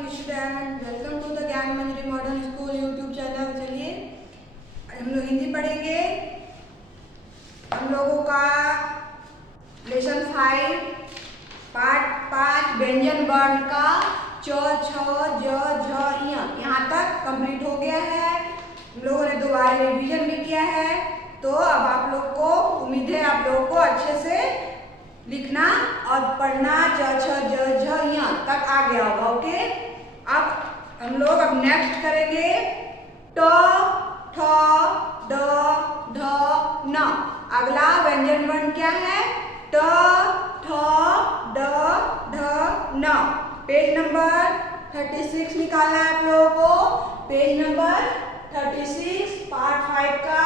Morning student, welcome to the Gyan Manjari modern school YouTube channel. चलिए हम लोग हिंदी पढ़ेंगे। हम लोगों का लेसन 5 पार्ट 5 व्यंजन वर्ण का च छ ज झ ञ यहाँ तक कंप्लीट हो गया है। हम लोगों ने दोबारा रिवीजन भी किया है, तो अब आप लोग को उम्मीद है आप लोगों को अच्छे से लिखना और पढ़ना च छ ज झ ञ तक आ गया होगा। ओके, अब हम लोग अब नेक्स्ट करेंगे ट ठ ड ढ न। अगला व्यंजन वर्ण क्या है? ट ठ ड ढ न। पेज नंबर 36 निकालना है आप लोगों को। पेज नंबर 36 पार्ट 5 का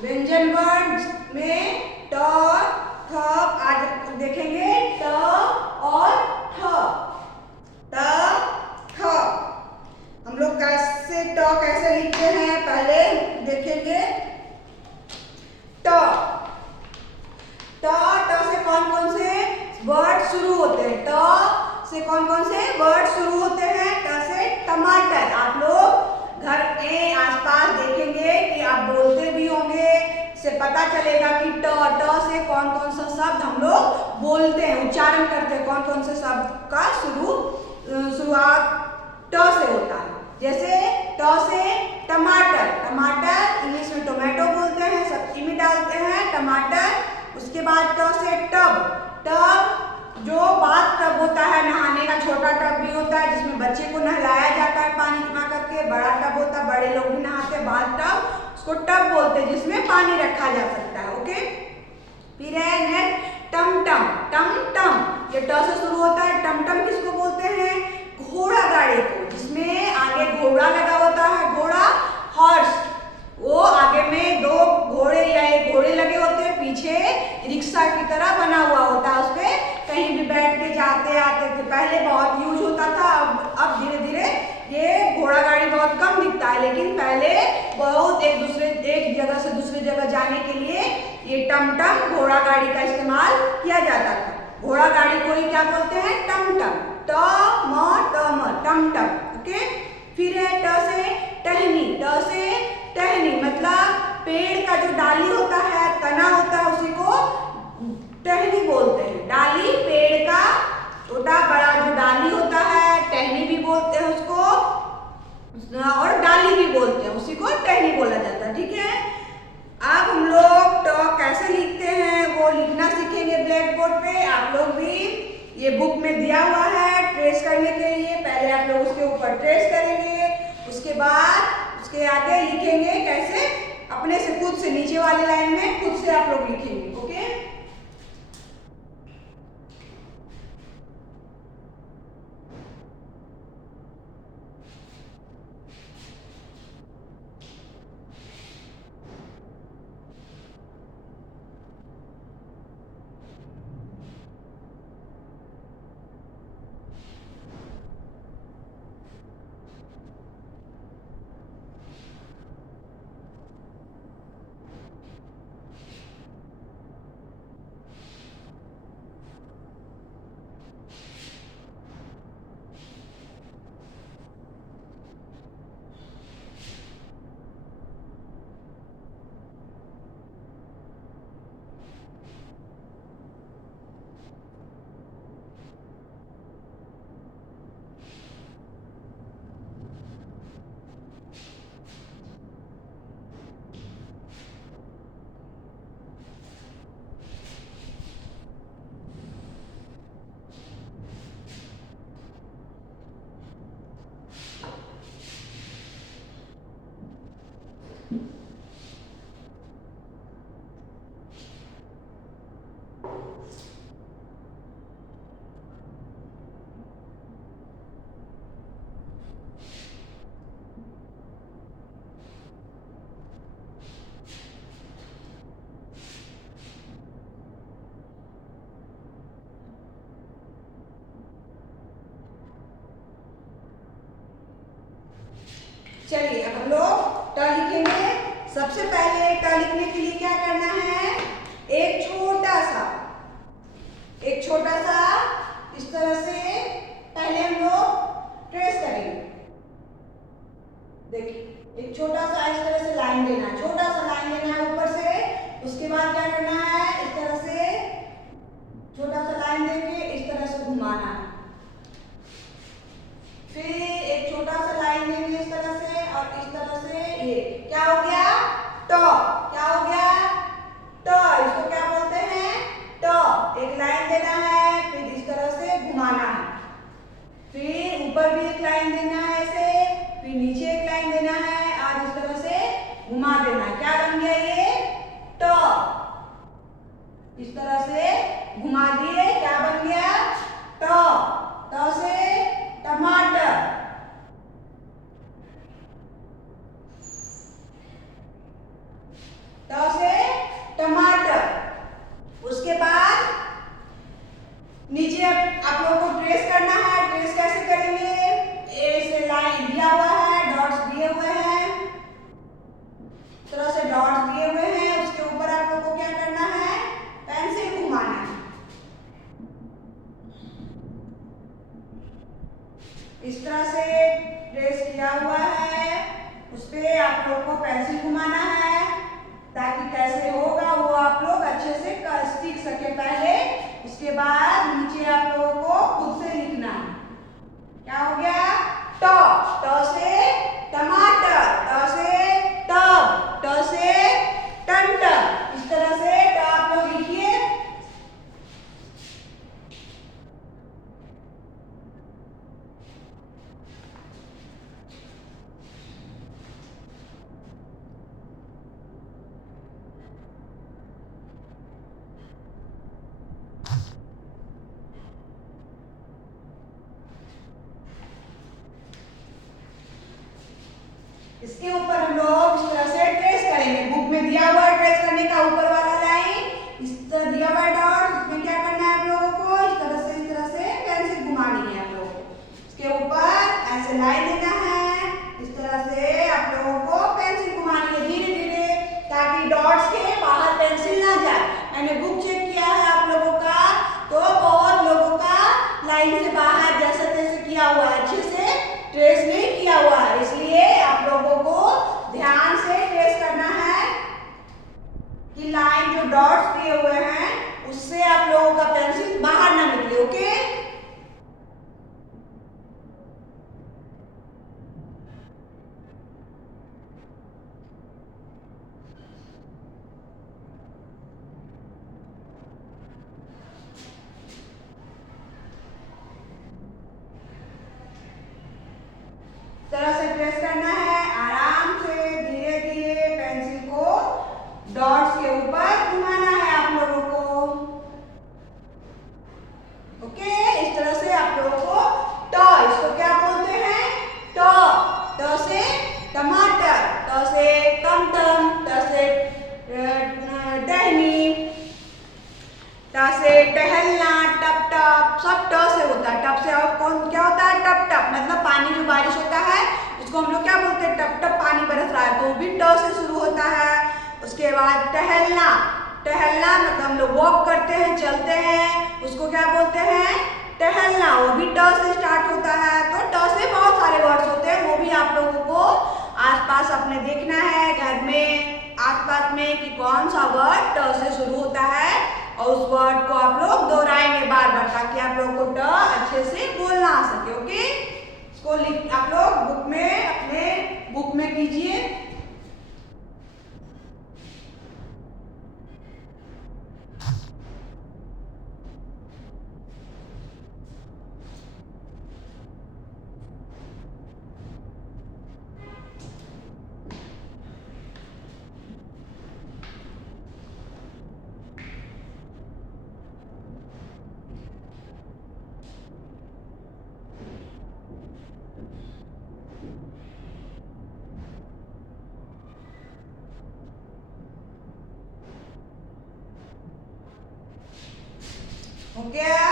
व्यंजन वर्ण में ट ठ आज देखेंगे ट और ठ। ट ठ हम लोग कैसे ट कैसे लिखते हैं पहले देखेंगे। ट ट से कौन कौन से वर्ड शुरू होते हैं? ट से कौन कौन से वर्ड शुरू होते हैं? ट से टमाटर। आप लोग घर के आसपास देखेंगे कि आप बोलते भी होंगे, से पता चलेगा कि ट से कौन कौन सा शब्द हम लोग बोलते हैं, उच्चारण करते हैं, कौन कौन से शब्द का शुरुआत ट से होता है। जैसे ट से टमाटर, टमाटर इंग्लिश में टोमेटो बोलते हैं, सब्जी में डालते हैं टमाटर। उसके बाद ट से टब, टब जो बाथ टब होता है, नहाने का छोटा टब भी होता है जिसमें बच्चे को नहलाया जाता है पानी जमा करके। बड़ा टब होता है, बड़े लोग भी नहाते हैं, बाथ टब, उसको टब बोलते हैं जिसमें पानी रखा जा सकता है। ओके, फिर है नेक्स्ट टमटम। टमटम ये ट से शुरू होता है। टमटम किसको बोलते हैं? घोड़ा गाड़ी को, जिसमें आगे घोड़ा लगा होता है, घोड़ा हॉर्स। वो आगे में दो घोड़े या एक घोड़े लगे होते हैं, पीछे रिक्शा की तरह बना हुआ होता है, उसपे कहीं भी बैठ के जाते आते थे। पहले बहुत यूज होता था, अब धीरे धीरे ये घोड़ा गाड़ी बहुत कम दिखता है, लेकिन पहले बहुत एक जगह से दूसरी जगह जाने के लिए ये टमटम घोड़ा गाड़ी का इस्तेमाल किया जाता था। घोड़ा गाड़ी को ही क्या बोलते हैं? टमटम। ट म ट म टमटम। ओके, फिर है ट से टहनी। ट से टहनी मतलब पेड़ का जो डाली होता है, तना होता है, उसी को टहनी बोलते हैं। डाली पेड़ का छोटा बड़ा जो डाली होता है, टहनी भी बोलते हैं उसको, और डाली भी बोलते हैं, उसी को टहनी बोला जाता है। ठीक है, अब हम लोग ट कैसे लिखते हैं वो लिखना सीखेंगे ब्लैक बोर्ड पे। आप लोग भी ये बुक में दिया हुआ है ट्रेस करने के लिए। पहले आप लोग उसके ऊपर ट्रेस करेंगे, उसके बाद उसके आगे लिखेंगे कैसे, अपने से खुद से, नीचे वाली लाइन में खुद से आप लोग लिखेंगे। ओके, चलिए अब हम लोग ट लिखेंगे। सबसे पहले ट लिखने के लिए क्या करना है? एक छोटा सा इस तरह से पहले हम लोग ट्रेस इस तरह से घुमा दिए, क्या बन गया? ट। ट से टमाटर। ट से टमाटर। उसके बाद नीचे आप लोगों को ट्रेस करना है। ट्रेस कैसे करेंगे? ए से लाइन दिया हुआ है, डॉट्स दिए हुए हैं, इस तरह से डॉट्स दिए हुए हैं। उसके ऊपर आप लोगों को क्या करना है? पेंसिल घुमाना है। इस तरह से ट्रेस किया हुआ है, उस पे आप लोग को पेंसिल घुमाना है ताकि कैसे होगा वो आप लोग अच्छे से सीख सके पहले। उसके बाद नीचे आप लोगों को खुद से लिखना है। क्या हो गया? ट। ट से टमाटर। ट से टब। ट से टंटर। इस तरह से ट आप लोग लिखिए। इसके ऊपर हम लोग इस तरह से ट्रेस करेंगे। बुक में दिया हुआ ट्रेस करने का ऊपर वाला लाइन, इस तरह दिया हुआ डॉट, इसमें क्या करना है आप लोगों को? इस तरह से पेंसिल घुमानी है आप लोगों को। इसके ऊपर ऐसे लाइन देना है, इस तरह से आप लोगों को पेंसिल घुमानी है धीरे धीरे, ताकि डॉट्स के बाहर पेंसिल ना जाए। मैंने बुक चेक किया है आप लोगों का, तो बहुत लोगों का लाइन से बाहर जैसे तैसे किया हुआ है, अच्छे से ट्रेस नहीं किया हुआ है। इसलिए आप लोगों को ध्यान से ट्रेस करना है कि लाइन जो डॉट्स दिए हुए हैं उससे आप लोगों का पेंसिल बाहर ना निकले। ओके? तरह से ट्रेस करना है, आराम से धीरे धीरे पेंसिल को डॉट्स के ऊपर घुमाना है आप लोगों को। ओके? इस तरह से आप लोगों को ट, इसको क्या बोलते हैं? ट। ट से टमाटर। ट से टमटम। ट से टहनी। ट से टहलना। टप टप, सब ट से होता है। टप से और कौन क्या होता है? टप टप, मतलब पानी जो बारिश होता है उसको हम लोग क्या बोलते हैं? टप टप पानी बरस रहा है, तो वो भी ट से शुरू होता है। उसके बाद टहलना। टहलना मतलब हम लोग वॉक करते हैं, चलते हैं, उसको क्या बोलते हैं? टहलना। वो भी ट से स्टार्ट होता है। तो ट से बहुत सारे वर्ड्स होते हैं, वो भी आप लोगों को आसपास अपने देखना है घर में आसपास में कि कौन सा वर्ड ट से शुरू होता है, और उस वर्ड को आप लोग दोहराएंगे बार बार, ताकि आप लोगों को ट अच्छे से बोलना आ सके। ओके? इसको आप लोग बुक में, अपने बुक में कीजिए। हो गया?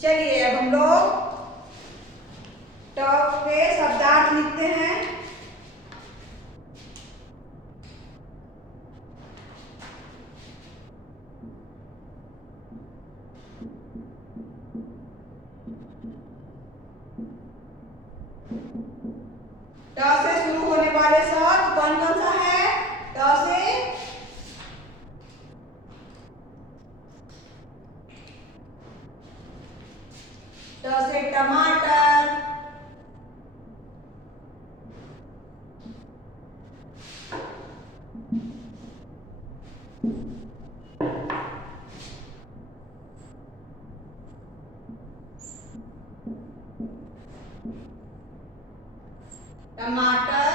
चलिए अब हम लोग ट के शब्दार्थ लिखते हैं। ट से शुरू होने वाले शब्द कौन कौन सा है? ट से टमाटर, टमाटर।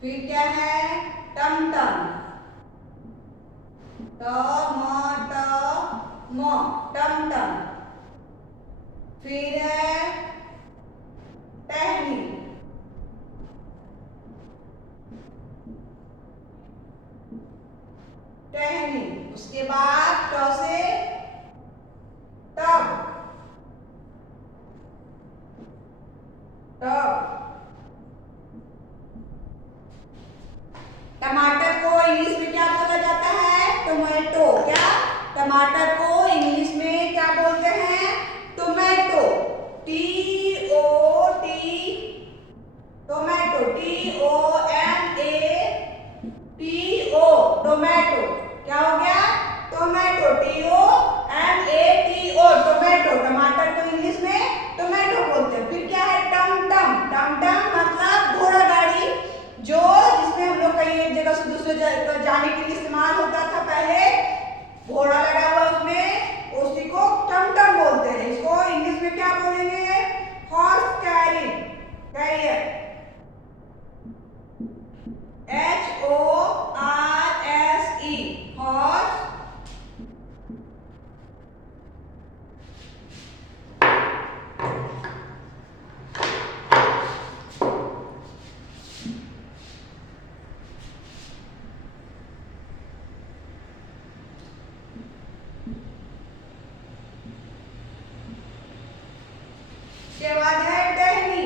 फिर क्या है? टमटम, टमटम। फिर है टहनी, टहनी। उसके बाद ट से टब, टब। टमाटर को इंग्लिश में क्या बोला जाता है? टोमेटो। क्या? टमाटर को इंग्लिश में क्या बोलते हैं? Tomato. T-O-T, tomato, T-O-M-A-T-O, tomato. क्या हो गया? Tomato, T-O-M-A-T-O, tomato. टमाटर को इंग्लिश में टोमेटो बोलते हैं। फिर क्या है? टमटम, टमटम मतलब घोड़ा गाड़ी, जो जिसमें हम लोग कहीं एक जगह से दूसरे जगह जाने के लिए इस्तेमाल होता था पहले, घोड़ा लगा हुआ उसमें, उसी को टमटम बोलते हैं। इसको इंग्लिश में क्या बोलेंगे? Horse carrier, carrier, H-O-R-S-E, horse. उसके बाद है टहनी,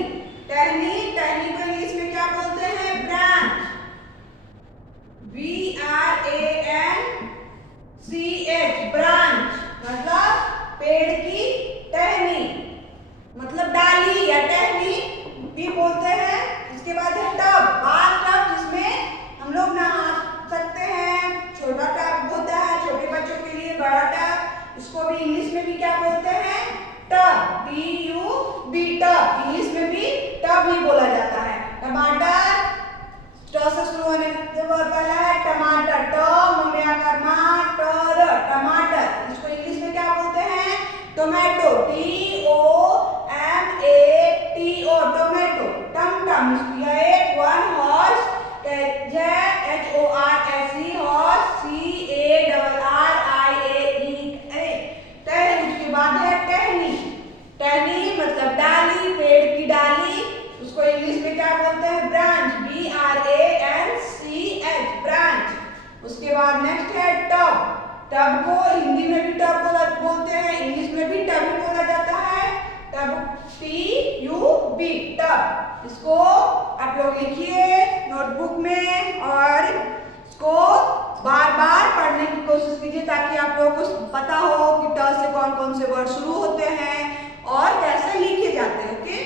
टहनी। टहनी को इंग्लिश में क्या बोलते हैं? ब्रांच, B-R-A-N-C-H, ब्रांच मतलब पेड़ की टहनी, मतलब डाली या टहनी भी बोलते हैं। इसके बाद है टब, बाथ टब, जिसमें हम लोग नहा सकते हैं। छोटा टब होता है छोटे बच्चों के लिए, बड़ा टब, इसको भी इंग्लिश में भी क्या बोलते हैं? Tub, T-U-B, tub. इंग्लिश में भी टब ही बोला जाता है। टमाटर, ट से शुरू होने वाला है टमाटर, टमाटर। इसको इंग्लिश में क्या बोलते हैं? Tomato, T-O-M-A-T-O, tomato. टमटम, यह एक one horse H-O-R-S-E, horse, C-A-R-R-I-A-E, टहनी। उसके बाद है टहनी, टहनी मतलब डाली, पेड़ की डाली, उसको इंग्लिश में क्या बोलते हैं? Branch, B-R-A-N-C-H, branch. उसके बाद नेक्स्ट है टब, टब को हिंदी में भी टब बोलते हैं, इंग्लिश में भी टब ही बोला जाता है। Tub, T-U-B, tub. इसको आप लोग लिखिए नोटबुक में और इसको बार बार पढ़ने की कोशिश कीजिए, ताकि आप लोगों को पता हो कि ट से कौन कौन से वर्ड शुरू होते हैं और कैसे लिखे जाते हैं। ओके?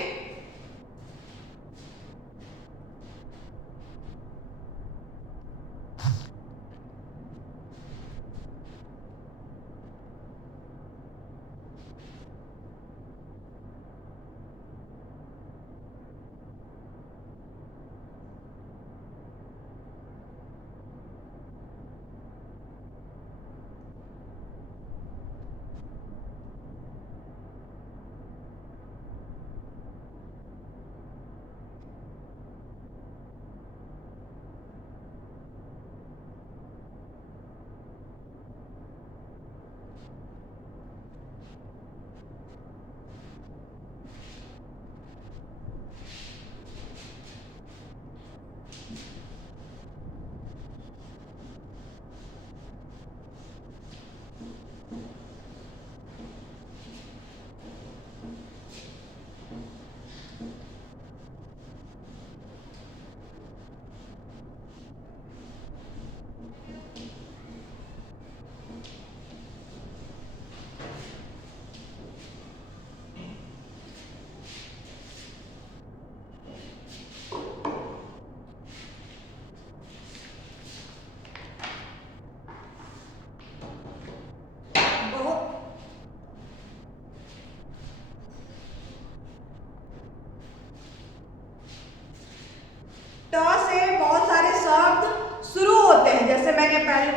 ट से बहुत सारे शब्द शुरू होते हैं। जैसे मैंने पहले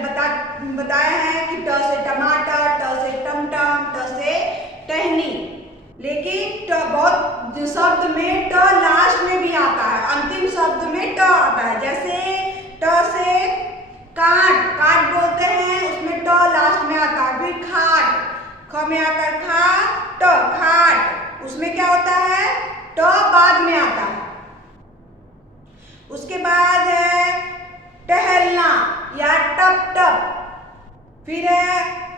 बताया है कि ट से टमाटर, ट से टमटम, ट से टहनी। लेकिन बहुत शब्द में ट लास्ट में भी आता है, अंतिम शब्द में ट आता है। जैसे ट से काट, काट बोलते हैं, उसमें ट लास्ट में आता है। फिर खाट, ख में आकर खा, ट खाट, उसमें क्या होता है, ट बाद में आता है। उसके बाद है टहलना या टप टप। फिर है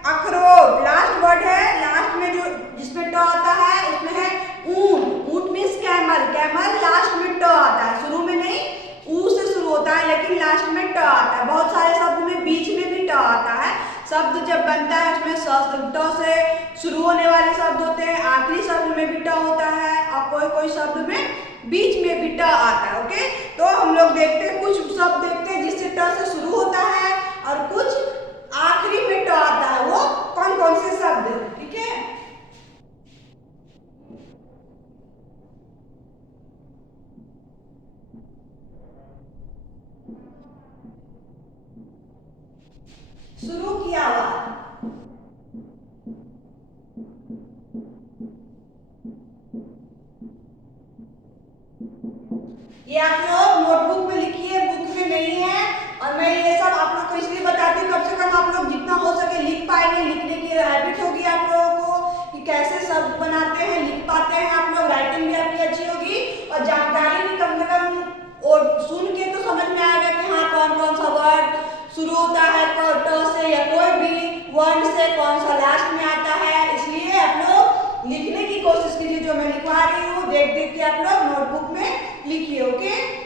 अखरोट, लास्ट वर्ड है, लास्ट में जो जिसमें ट आता है उसमें है ऊंट, ऊंट मीन्स कैमल, कैमल लास्ट में ट आता है, शुरू में नहीं, ऊ से शुरू होता है लेकिन लास्ट में ट आता है। बहुत सारे शब्द में बीच में भी ट आता है। शब्द जब बनता है उसमें ट से शुरू होने वाले शब्द होते हैं, आखिरी शब्द में भी ट होता है और कोई कोई शब्द में बीच में भी ट आता है। ओके, तो हम लोग देखते हैं, कुछ शब्द देखते हैं जिससे ट से शुरू होता है और कुछ आखिरी में ट आता है। वो कौन कौन से शब्द हैं, ठीक है। शुरू किया हुआ, ये आप लोग नोटबुक में लिखिए, बुक में नहीं है। और मैं ये सब आप लोग को इसलिए बताती हूँ, कम से कम आप लोग जितना हो सके लिख पाएंगे, लिखने की हैबिट होगी आप लोगों को कि कैसे शब्द बनाते हैं, लिख पाते हैं आप लोग, राइटिंग भी आपकी अच्छी होगी और जानकारी भी कम से कम और सुन के तो समझ में आएगा कि हाँ कौन कौन सा वर्ड शुरू होता है ट से या कोई भी वर्ड से, कौन सा लास्ट में आता है। इसलिए आप लोग लिखने की कोशिश कीजिए, जो मैं लिखवा रही हूँ देख देख के आप लोग नोटबुक में लिखिए। ओके,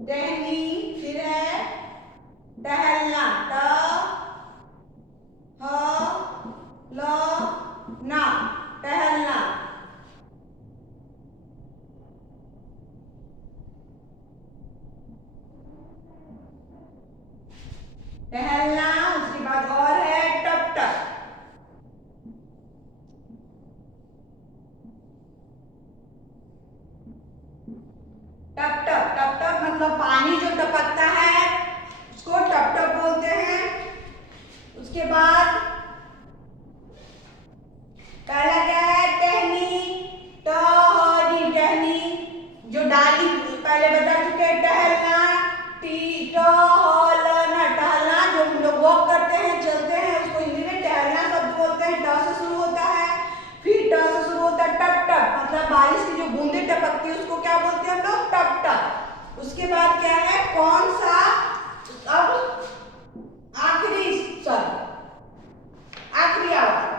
टहनी, फिर है टहलना, ट ह ल ना, टहलना। टहलना, उसके बाद और है टप टप, टप टप, टप टप मतलब पानी जो टपकता है उसको टप टप बोलते हैं। उसके बाद पहला क्या है, टहनी, टहनी, टहनी जो डाली पहले बता चुके हैं। टहलना, टहलना, टहलना जो हम लोग वॉक करते हैं, चलते हैं, उसको हिंदी में टहलना शब्द बोलते हैं। ट से शुरू होता है, फिर ट से शुरू होता है टप टप, मतलब बारिश की जो बूंदे टपकती है उसको क्या बोलते हैं हम लोग, टप टप। उसके बाद क्या है, कौन सा, अब आखिरी शब्द, आखिरी आवाज,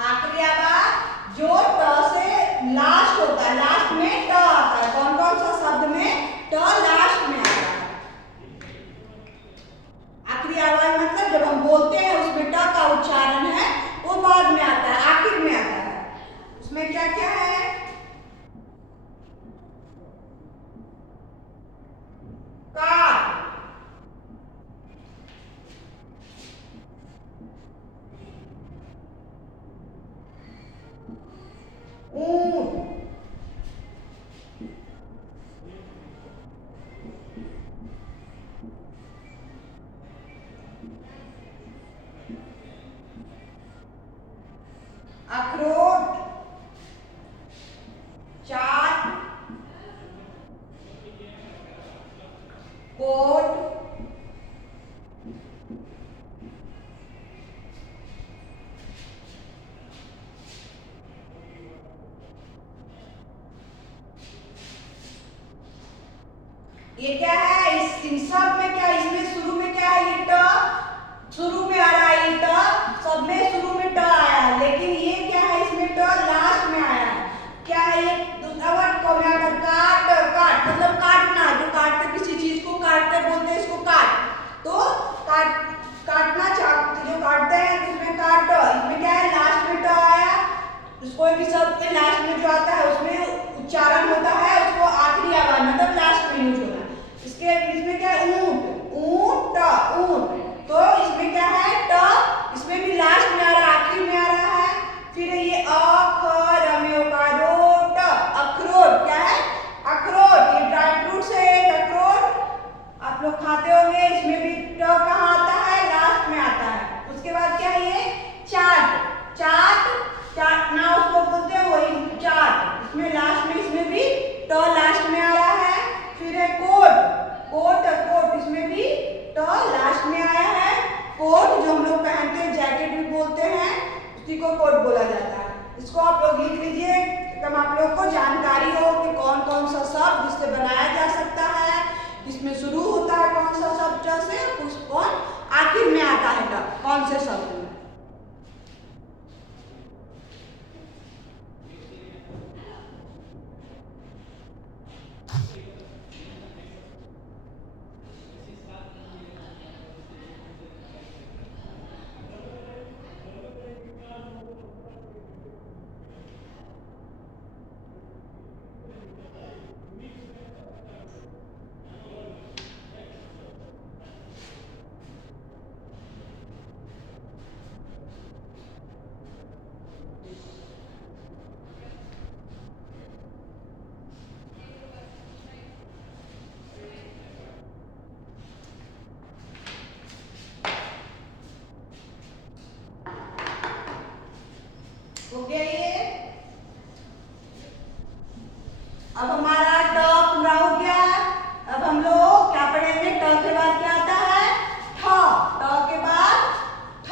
आखिरी आवाज जो ट से लास्ट होता है, लास्ट में ट आता है। कौन कौन सा शब्द में ट लास्ट में आता है। आखिरी आवाज मतलब जब हम बोलते हैं उसमें ट का उच्चारण है वो बाद में आता है, आखिर में आता है। उसमें क्या क्या है, काट, ऊंट, अखरोट, चाट, कोट, ये क्या है, इन सब में क्या, इसमें शुरू में क्या है, ये ट शुरू में आ रहा है ये ट, सब में शुरू में ट आया है, लेकिन ये क्या है, इसमें ट लास्ट में आया है। क्या है ये? दूसरा वर्ड को में अगर काट, काट मतलब काटना, जो काटते किसी चीज को काटते बोलते हैं इसको काट। तो काटना चाहते जो काटते हैं तो इसमें काट, इसमें क्या है लास्ट में ट आया। कोई भी शब्द के लास्ट में जो आता है उसमें उच्चारण होता है, उसको आखिरी आवाज मतलब लास्ट में यूज होना। इसके इसमें क्या है ऊंट, ऊंट ऊंट, तो इसमें क्या है ट, इसमें भी लास्ट में आ रहा है, आखिरी में आ रहा है। फिर ये अखरोट, अखरोट क्या है अखरोट, ये ड्राई फ्रूट है अखरोट, आप लोग खाते होंगे, इसमें भी ट कहाँ आता है लास्ट में आता है। उसके बाद क्या है ये चाट, चाट चाटना उसको बोलते हैं, वही चाट, इसमें लास्ट में इसमें भी ट लास्ट में आ रहा है। फिर है कोट, कोट कोट, इसमें भी ट लास्ट में आया है। कोट जो हम लोग पहनते हैं, जैकेट भी बोलते हैं, उसी को कोट बोला जाता है। इसको आप लोग लिख लीजिए, कम आप लोग को जानकारी हो कि कौन कौन सा शब्द जिससे बनाया जा सकता है, इसमें शुरू होता है कौन सा शब्द च से, कौन आखिर में आता है ट, कौन से शब्द में। हो गया ये। अब हमारा ट पूरा हो गया। अब हम लोग क्या पढ़ेंगे, ट के बाद क्या आता है ठ, ट के बाद ठ।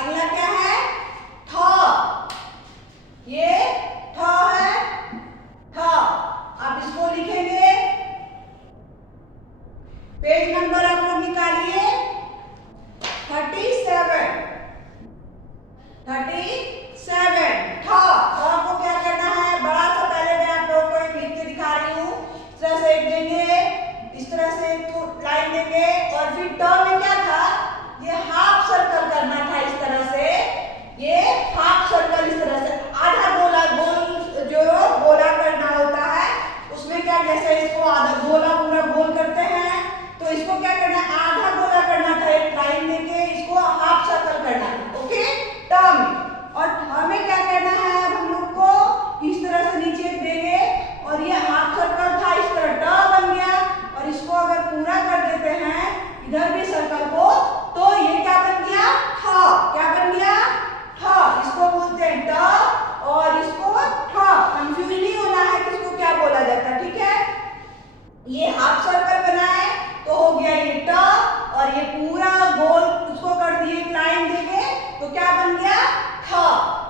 अगला क्या है थ, ये थ है थ। आप इसको लिखेंगे, पेज नंबर आप लोग निकालिए 37, 37 ठ। को क्या करना है, बड़ा सा पहले मैं आप लोगों को एक लिख के दिखा रही हूँ। इस तरह से एक देंगे, इस तरह से एक लाइन देंगे, और फिर ट में क्या था, ये हाफ सर्कल करना था इस तरह से, ये हाफ सर्कल इस तरह से, आधा गोला, गोल जो गोला करना होता है उसमें क्या, जैसे इसको आधा गोला पूरा गोल करते हैं, तो इसको क्या करना है आधा गोला करना था, एक लाइन देके इसको हाफ सर्कल करना था। ओके टर्म, और हमें क्या करना है, अब हम लोग को इस तरह से नीचे देंगे, और ये हाफ सर्कल था इस तरह ट बन गया, और इसको अगर पूरा कर देते हैं इधर भी सर्कल को, तो ये क्या बन गया ठ, क्या बन गया ठ। इसको बोलते हैं ट और इसको ठ, कंफ्यूज नहीं होना है किसको क्या बोला जाता है, ठीक है। ये हाफ सर्कल बना है तो हो गया ये ट, और ये पूरा गोल उसको कर दिए एक लाइन देके, तो क्या बन गया ठ,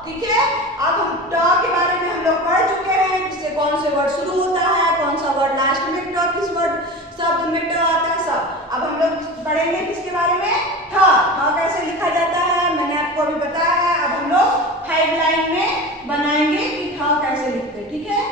ठीक है। अब हम ट के बारे में हम लोग पढ़ चुके हैं, किससे कौन से वर्ड शुरू होता है, कौन सा वर्ड लास्ट में ट, किस वर्ड शब्द में ट आता है, सब। अब हम लोग पढ़ेंगे किसके बारे में, ठ। ठ कैसे लिखा जाता है मैंने आपको अभी बताया है। अब हम लोग 5 लाइन में बनाएंगे कि ठ कैसे लिखते, ठीक है।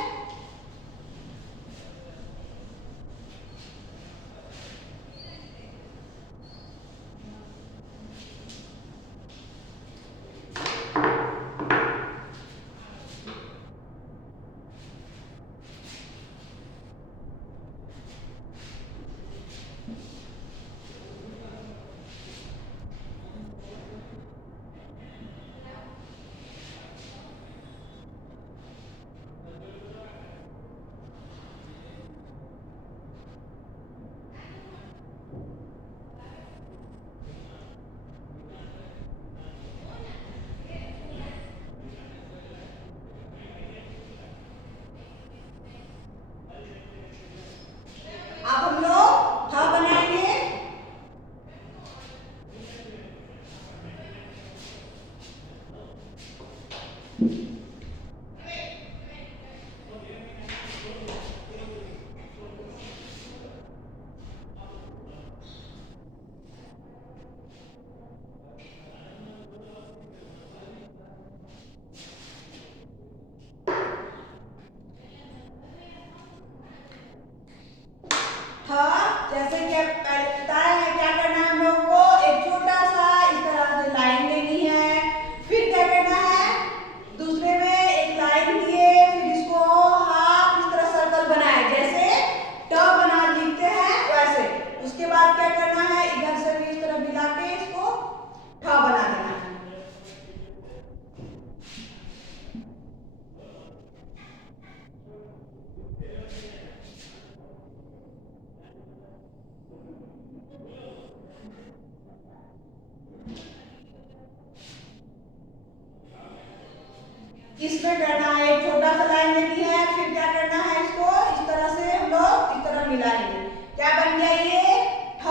जैसे कि अब पहले बताया है क्या करना है हम लोगों को, एक छोटा सा इस तरह से लाइन देनी है, फिर क्या करना है दूसरे में एक लाइन दिए, फिर इसको हाफ इस तरह सर्कल बनाए जैसे ट बना लिखते हैं वैसे। उसके बाद क्या करना है इधर से भी इस तरह मिला के इसको ठ बना देना है। इसमें करना है एक छोटा सा लाइन देनी है, फिर क्या करना है इसको इस तरह से हम लोग इस तरह मिलाएंगे, क्या बन गया ये ठ,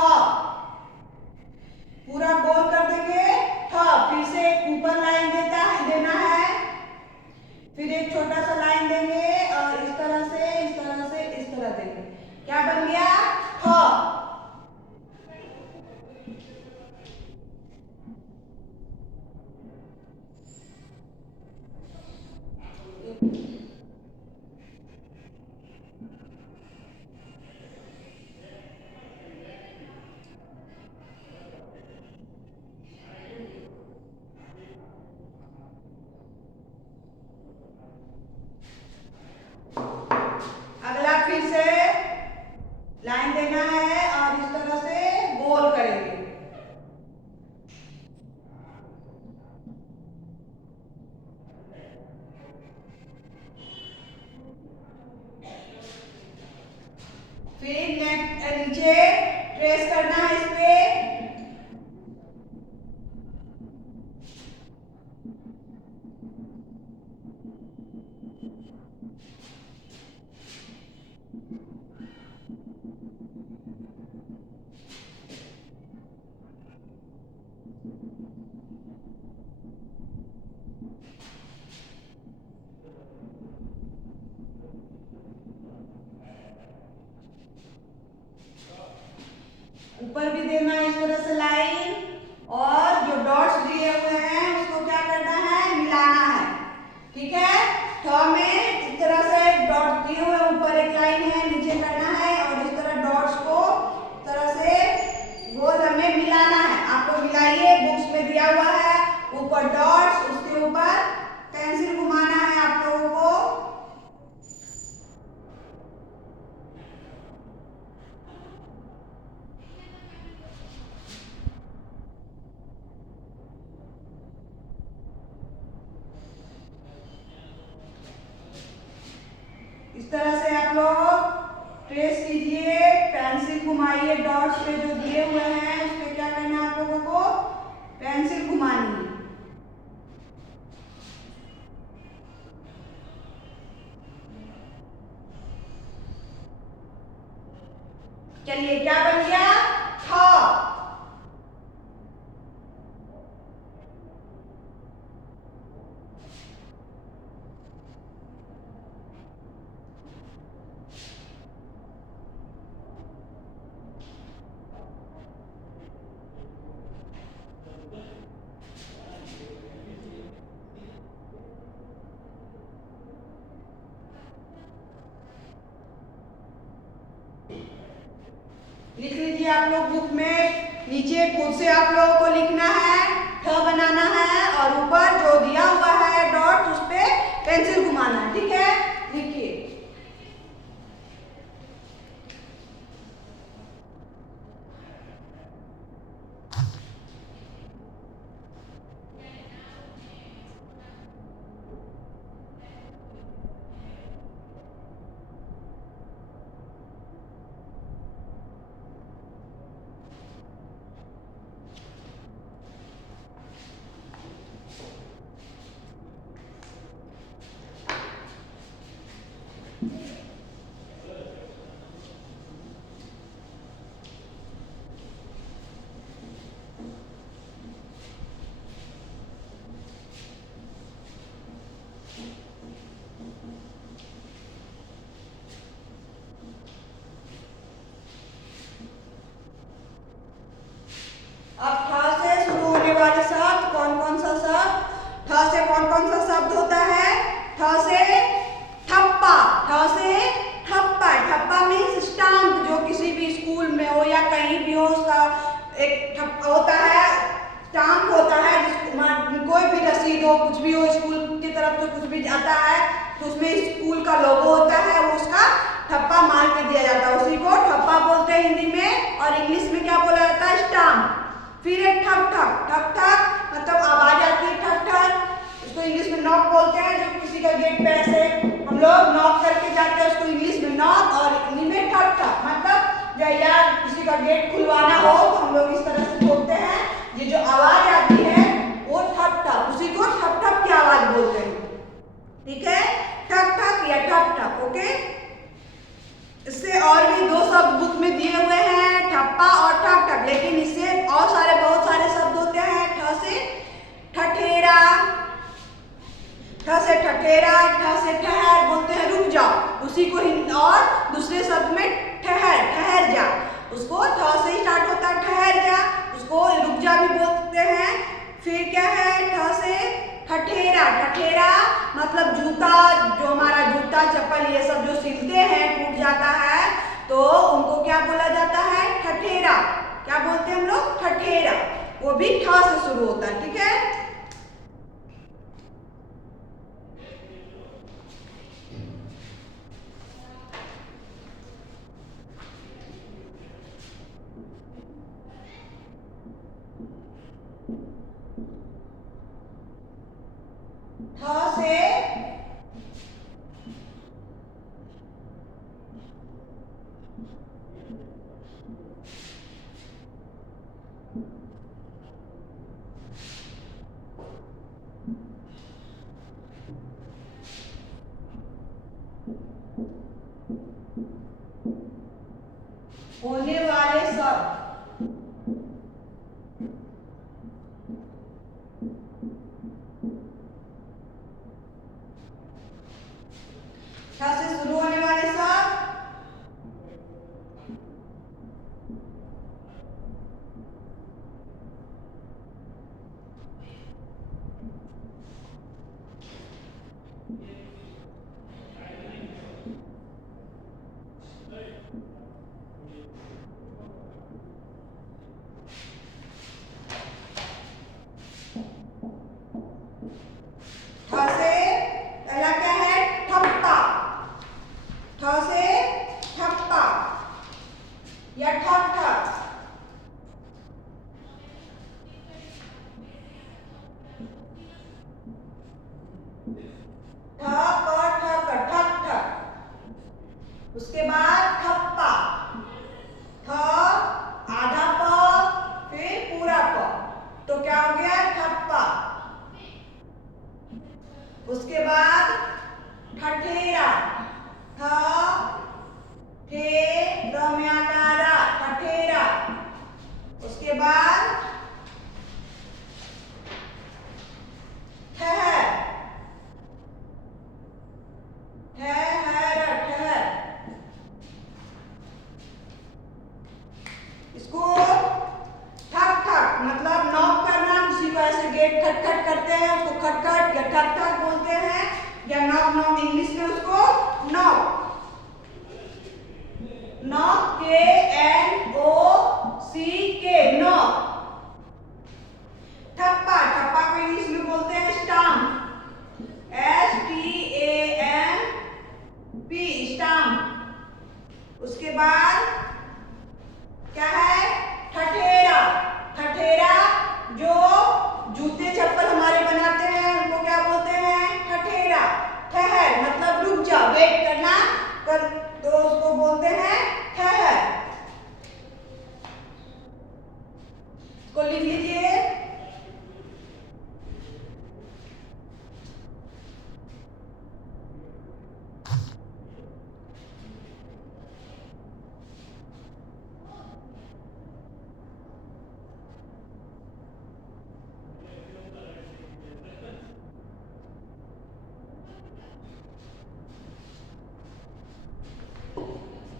पूरा गोल कर देंगे ठ, फिर से एक ऊपर लाइन देना है, फिर एक छोटा सा लाइन देंगे और इस तरह से इस तरह से इस तरह देंगे, क्या बन गया ठ। अगला फिर से लाइन देना है और इस तरह से गोल करेंगे। फिर नीचे ट्रेस करना है इस पे, ऊपर भी देना है इस तरह से लाइन, और जो डॉट्स दिए हुए हैं उसको क्या करना है मिलाना है, ठीक है। थ में इस तरह से डॉट दिए हुए ऊपर एक लाइन है, नीचे करना है और इस तरह डॉट्स को इस तरह से गोल हमें मिलाना है। आपको मिलाइए, बुक्स में दिया हुआ है ऊपर डॉट्स, उसके ऊपर पेंसिल घुमाना है आप लोगों को। इस तरह से आप लोग ट्रेस कीजिए, पेंसिल घुमाइए, डॉट्स पे जो दिए हुए हैं उस पे क्या करना है आप लोगों को पेंसिल घुमानी है। चलिए क्या बन गया ठ। लिख लीजिए आप लोग बुक में, नीचे खुद से आप लोगों को लिखना है, ठ बनाना है और ऊपर जो दिया हुआ है डॉट उस पे पेंसिल घुमाना है, ठीक है। लिखिए ठ से ठप्पा, ठ से ठप्पा। ठप्पा मीन्स स्टाम्प, जो किसी भी स्कूल में हो या कहीं भी हो उसका एक ठप्पा होता है, स्टाम्प होता है, कोई भी रसीद हो, कुछ भी हो, स्कूल की तरफ से कुछ भी आता है तो उसमें स्कूल का लोगो होता है, वो उसका ठप्पा मार के दिया जाता है, उसी को ठप्पा बोलते हैं हिंदी में। और इंग्लिश में क्या बोला जाता है? स्टाम्प। फिर एक ठक ठक, ठक ठक मतलब आवाज आती है, ठक ठक, इसको इंग्लिश में नॉक बोलते हैं। जो किसी का गेट पे ऐसे हम लोग नॉक करके जाते हैं, उसको इंग्लिश में नॉक, और हिंदी में ठक ठक मतलब या किसी का गेट खुलवाना हो तो हम लोग इस तरह से बोलते हैं। ये जो आवाज आती है वो ठक ठक, उसी को ठक ठक की आवाज बोलते हैं, ठीक है? ठक ठक या ठक ठक, ओके। इससे और भी दो शब्द बुक में दिए हुए हैं, ठप्पा और ठक ठक, लेकिन इससे और बहुत सारे शब्द होते हैं। ठ से ठठेरा, ठ से ठठेरा, ठ से ठहर बोलते हैं रुक जाओ, उसी को और दूसरे शब्द में ठहर, ठहर जा, उसको ठ से स्टार्ट होता है, ठहर जा, उसको रुक जा भी बोलते हैं। फिर क्या है? ठ से ठठेरा, ठठेरा मतलब जूता, जो हमारा जूता चप्पल ये सब जो सिलते हैं टूट जाता है तो उनको क्या बोला जाता है? ठठेरा। क्या बोलते हैं हम लोग? ठठेरा, वो भी ठ से शुरू होता है, ठीक है? ठ से होने वाले शब्द, ठ से शुरू होने वाले शब्द, ठ से पहला क्या है? ठप्पा, ठ से ठप्पा या ठक ठक। ठक और ठक, ठक ठक। उसके बाद ठप्पा, ठ आधा प फिर पूरा प, तो क्या हो गया? ठप्पा। उसके बाद ठठेरा, ठ ठे र में आता रा, ठठेरा। उसके बाद ठहर, ठहर, ठहर। इसको ठक ठक मतलब नॉक करना, किसी को ऐसे गेट खटखट करते हैं उसको खटखट या ठक ठक बोलते हैं, या नॉक, नॉक इंग्लिश में उसको knock, knock, K N O C K, knock. ठप्पा, ठप्पा को इंग्लिश में बोलते हैं stamp, S T A M P, stamp. उसके बाद क्या है? ठठेरा, ठठेरा जो जूते चप्पल हमारे बनाते हैं उनको क्या बोलते हैं? ठठेरा। ठहर मतलब रुक जा, वेट करना, तो उसको बोलते हैं ठहर। इसको लिख लीजिए।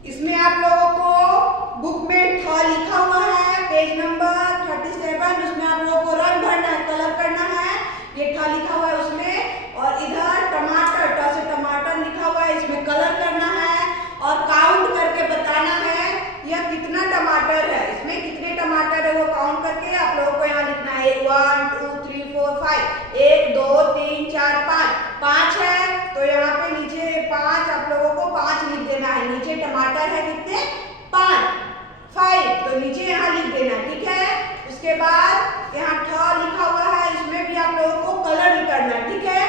इसमें आप लोगों को बुक में ठ लिखा हुआ है, पेज नंबर 37, उसमें आप लोगों को रंग भरना है, कलर करना है, ये ठ लिखा हुआ है उसमें। और इधर टमाटर, 5 है तो यहाँ पे नीचे 5 आप लोगों को 5 लिख देना है। नीचे टमाटर है कितने 5 तो नीचे यहाँ लिख देना, ठीक है। उसके बाद यहाँ ठ लिखा हुआ है, इसमें भी आप लोगों को कलर करना है, ठीक है।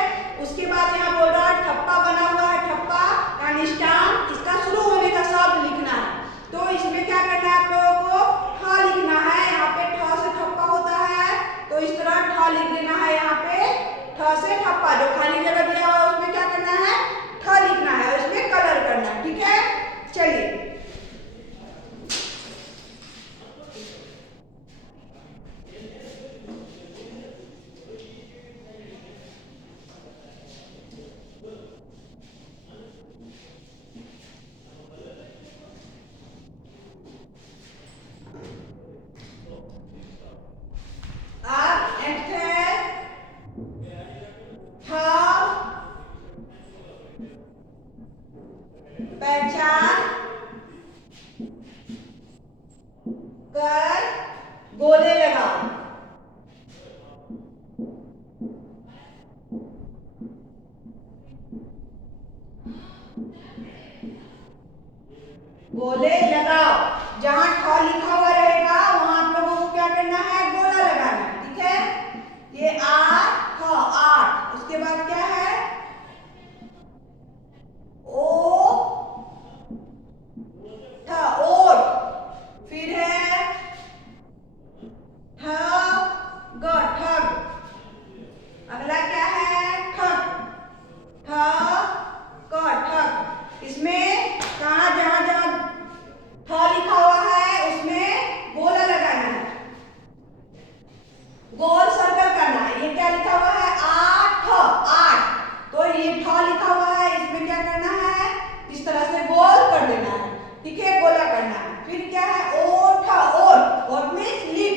उसके बाद यहाँ बोल रहा है ठप्पा बना हुआ है, ठप्पा यानी स्टाम्प, इसका शुरू होने का शब्द लिखना है। तो इसमें क्या करना है आप लोगों को ठ लिखना है। यहाँ पे ठ से ठप्पा होता है तो इस तरह ठ लिख देना है। यहाँ पे ठ से ठप्पा जो खाली जगह दिया हुआ है उसमें क्या करना है ठ लिखना है और इसमें कलर करना है, ठीक है। चलिए पहचान कर गोले लगाओ। गोले लगाओ, जहां ठ लिखा हुआ रहेगा वहां आप लोगों को क्या करना है गोला लगाना है, ठीक है। ये आठ उसके बाद क्या है ओट, फिर है ठग, अगला क्या है ठग, ठग। इसमें कहा जहां जहां ठ लिखा हुआ है उसमें गोला लगाना है, गोल सर्कल करना है। ये क्या लिखा हुआ है आठ तो ये ठ लिखा हुआ है, इसमें क्या करना है इस तरह से गोल कर देना है, ठीक है, गोला करना है। फिर क्या है ओट मींस लिप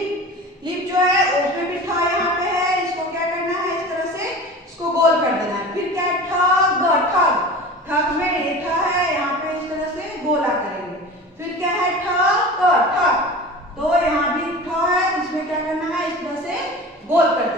जो है ओट में भी था यहाँ पे है, इसको क्या करना है इस तरह से इसको गोल कर देना है। फिर क्या है ठग में ये था है यहाँ पे इस तरह से गोला करेंगे। फिर क्या है ठग तो यहाँ भी ठ है, इसमें क्या करना है इस तरह से गोल कर